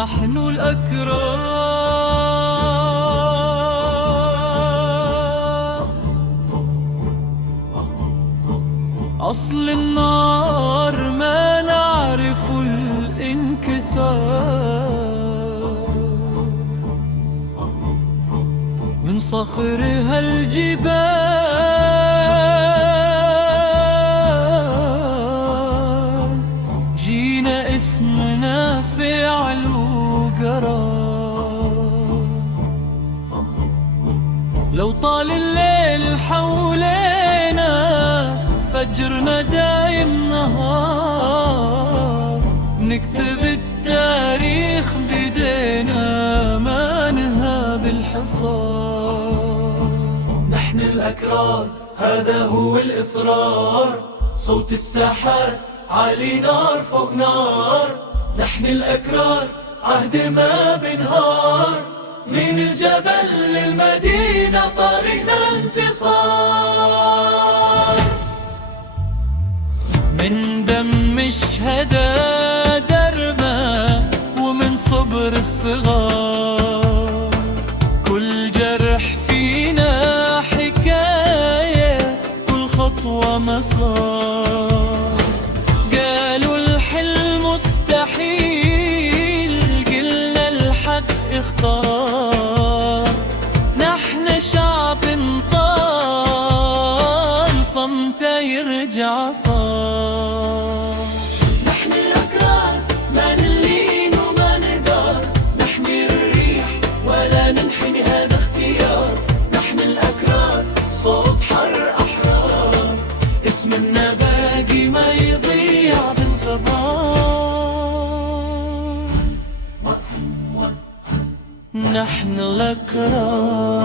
نحن الأكرام. أصل النار ما نعرف الانكسار، من صخرها الجبال، جينا اسمنا فعل وقرار. لو طال الليل حولينا فجرنا دايم نهار، نكتب التاريخ بدينا ما نهاب الحصار. نحن الأكراد هذا هو الإصرار، صوت الساحات عالي نار فوق نار. نحن الأكراد عهد ما بنهار، من الجبل للمدينة طريقنا انتصار. من دم الشهداء دربنا ومن صبر الصغار، كل جرح فينا حكاية، كل خطوة مسار. قالوا الحلم مستحيل، قلنا الحق اختار. نحن شعب انطال، صمته يرجع صار. نحن الأكراد ما نلين وما نقدر، نحمي الريح ولا ننحني هذا اختيار. نحن الأكراد صوت حر أحرار، اسمنا باقي ما يضيع بالغبار. نحن الأكرام.